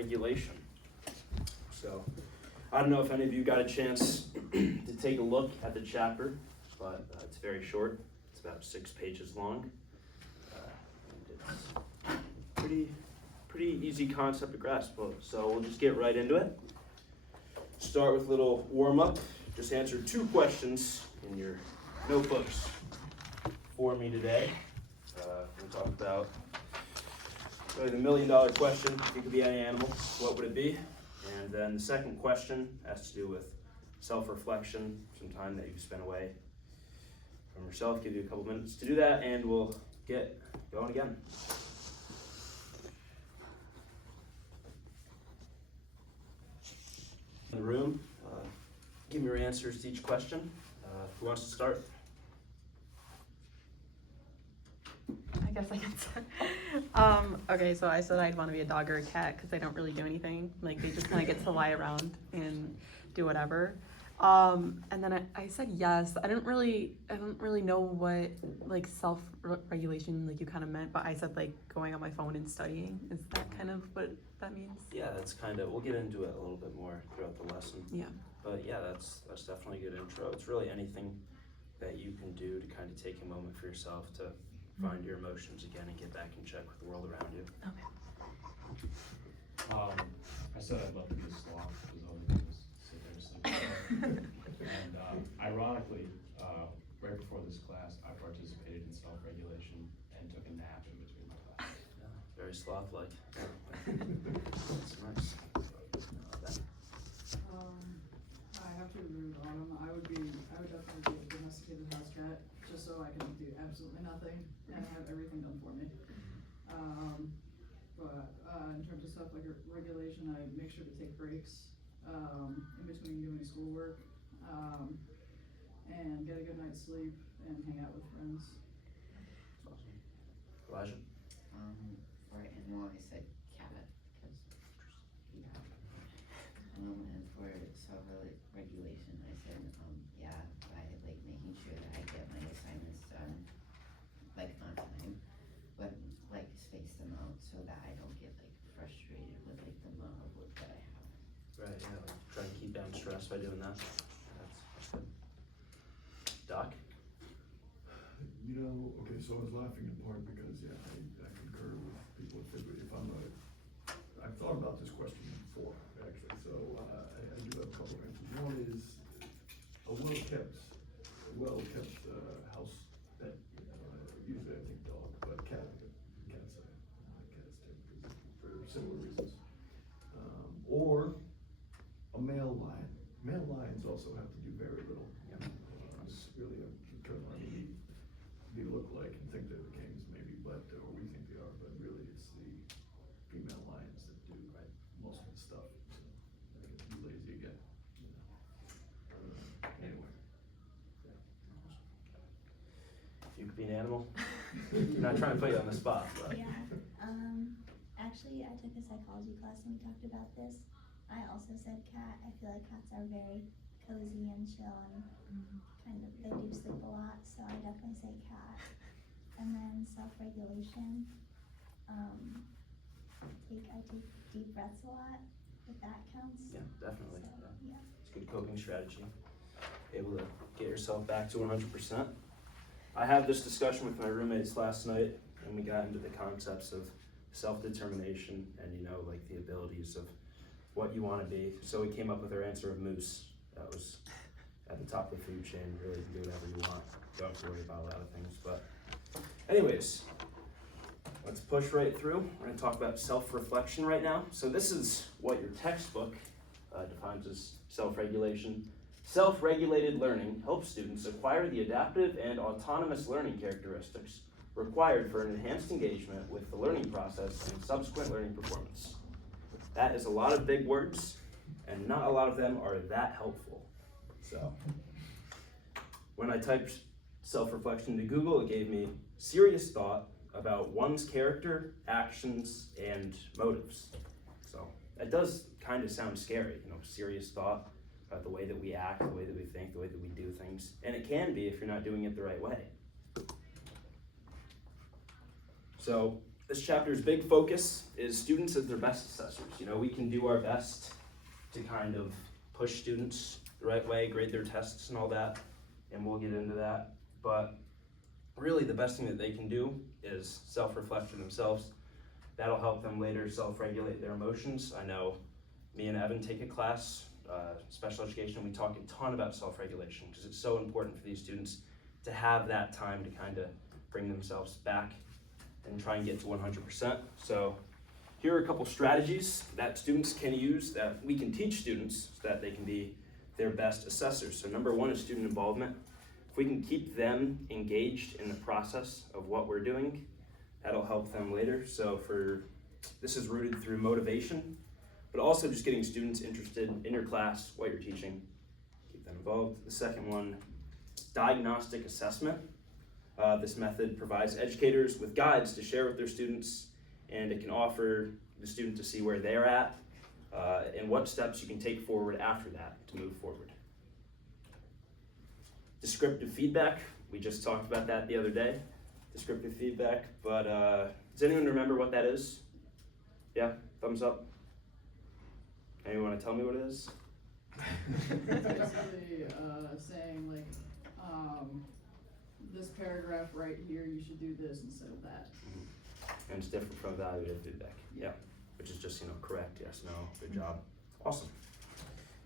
self-regulation. So, I don't know if any of you got a chance to take a look at the chapter, but it's very short. It's about 6 pages long. And it's pretty easy concept to grasp. So we'll just get right into it. Start with a little warm-up. Just answer 2 questions in your notebooks for me today. We'll talk about really the $1 million question. If you could be any animal, what would it be? And then the second question has to do with self-reflection, some time that you've spent away from yourself. Give you a couple minutes to do that, and we'll get going again. In the room, give me your answers to each question. Who wants to start? I guess I can start. Okay, so I said I'd want to be a dog or a cat because they don't really do anything. Like, they just kind of get to lie around and do whatever. And then I said yes. I don't really know what, like, self-regulation, like, you kind of meant, but I said, like, going on my phone and studying. Is that kind of what that means? Yeah, that's kind of, we'll get into it a little bit more throughout the lesson. Yeah. But yeah, that's definitely a good intro. It's really anything that you can do to kind of take a moment for yourself to find your emotions again and get back in check with the world around you. Okay. I said I'd love to be a sloth because all I do is sit there and sleep. And ironically, right before this class, I participated in self-regulation and took a nap in between my classes. Yeah, very sloth-like. That's nice. I have to agree with Autumn. I would definitely be a domesticated house cat, just so I can do absolutely nothing and have everything done for me. But in terms of self-regulation, I make sure to take breaks in between doing schoolwork, and get a good night's sleep and hang out with friends. That's awesome. Elijah? For animal, I said cat, because, yeah. And for self-regulation, I said, by, like, making sure that I get my assignments done, like, on time, but, like, space them out so that I don't get, like, frustrated with, like, the amount of work that I have. Right, yeah, like try to keep down stress by doing that. That's good. Doc? You know, okay, so I was laughing in part because, yeah, I concur with people if I've thought about this question before, actually, so I do have a couple of answers. One is a well-kept house pet, usually I think dog, but cats too, for similar reasons. Or a male lion. Male lions also have to do very little. It's really I mean, they look like and think they're the kings maybe, but, or we think they are, but really it's the female lions that do most of the stuff, so I get too lazy again. Anyway. You could be an animal? Not trying to put you on the spot, but. Yeah, actually I took a psychology class and we talked about this. I also said cat. I feel like cats are very cozy and chill and kind of, they do sleep a lot, so I definitely say cat. And then self-regulation, I take deep breaths a lot, if that counts. Yeah, definitely. So, Yeah. yeah. It's a good coping strategy. Able to get yourself back to 100%. I had this discussion with my roommates last night, and we got into the concepts of self-determination and, like the abilities of what you want to be. So we came up with our answer of moose. That was at the top of the food chain. Really, you can do whatever you want. Don't have to worry about a lot of things. But anyways, let's push right through. We're going to talk about self-reflection right now. So this is what your textbook defines as self-regulation. Self-regulated learning helps students acquire the adaptive and autonomous learning characteristics required for an enhanced engagement with the learning process and subsequent learning performance. That is a lot of big words, and not a lot of them are that helpful. So, when I typed self-reflection into Google, it gave me serious thought about one's character, actions, and motives. So, that does kind of sound scary, serious thought about the way that we act, the way that we think, the way that we do things. And it can be if you're not doing it the right way. So, this chapter's big focus is students as their best assessors. You know, we can do our best to kind of push students the right way, grade their tests and all that, and we'll get into that. But really the best thing that they can do is self-reflect for themselves. That'll help them later self-regulate their emotions. I know me and Evan take a class, special education, we talk a ton about self-regulation because it's so important for these students to have that time to kind of bring themselves back and try and get to 100%. So here are a couple strategies that students can use, that we can teach students so that they can be their best assessors. So number one is student involvement. If we can keep them engaged in the process of what we're doing, that'll help them later. So this is rooted through motivation, but also just getting students interested in your class, what you're teaching, keep them involved. The second one, diagnostic assessment. This method provides educators with guides to share with their students, and it can offer the student to see where they're at and what steps you can take forward after that to move forward. Descriptive feedback, we just talked about that the other day, descriptive feedback, but does anyone remember what that is? Yeah, thumbs up. Anyone want to tell me what it is? It's basically saying like, this paragraph right here, you should do this instead of that. And it's different from evaluative feedback. Yeah, which is just, correct, yes, no, good job. Awesome.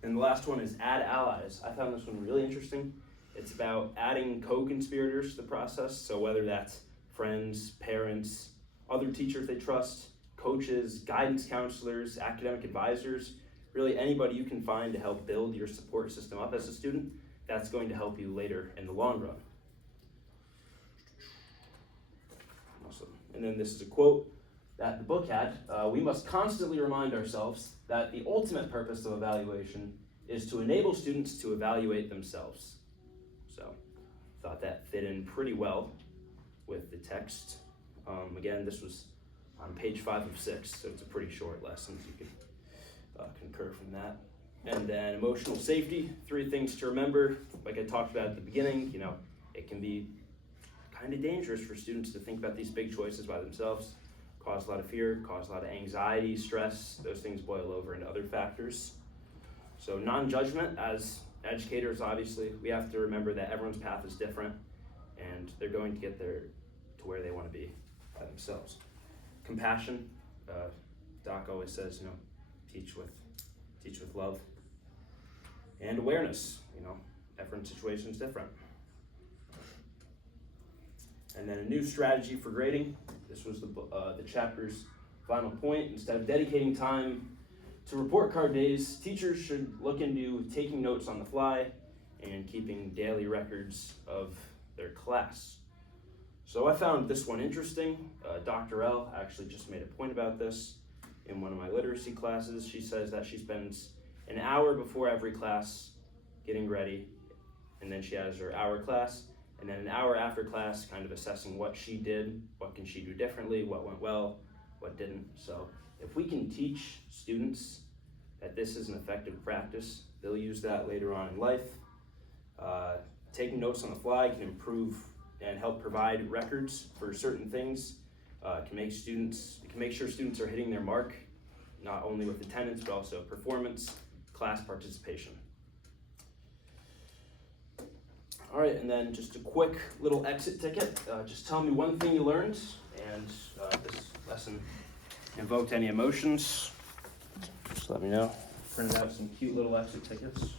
And the last one is add allies. I found this one really interesting. It's about adding co-conspirators to the process. So whether that's friends, parents, other teachers they trust, coaches, guidance counselors, academic advisors, really anybody you can find to help build your support system up as a student, that's going to help you later in the long run. Awesome. And then this is a quote that the book had. We must constantly remind ourselves that the ultimate purpose of evaluation is to enable students to evaluate themselves. So, thought that fit in pretty well with the text. Again, this was on page 5 of 6, so it's a pretty short lesson, so you can concur from that. And then emotional safety, 3 things to remember. Like I talked about at the beginning, it can be kind of dangerous for students to think about these big choices by themselves, cause a lot of fear, cause a lot of anxiety, stress. Those things boil over into other factors. So non-judgment, as educators, obviously, we have to remember that everyone's path is different and they're going to get there to where they want to be by themselves. Compassion, Doc always says, teach with love. And awareness, everyone's situation is different. And then a new strategy for grading. This was the chapter's final point. Instead of dedicating time to report card days, teachers should look into taking notes on the fly and keeping daily records of their class. So I found this one interesting. Dr. L actually just made a point about this in one of my literacy classes. She says that she spends an hour before every class getting ready, and then she has her hour class, and then an hour after class kind of assessing what she did, what can she do differently, what went well, what didn't. So if we can teach students that this is an effective practice, they'll use that later on in life. Taking notes on the fly can improve and help provide records for certain things. It can make sure students are hitting their mark, not only with attendance, but also performance, class participation. All right, and then just a quick little exit ticket. Just tell me one thing you learned, and this lesson invoked any emotions. Just let me know. Printed out some cute little exit tickets.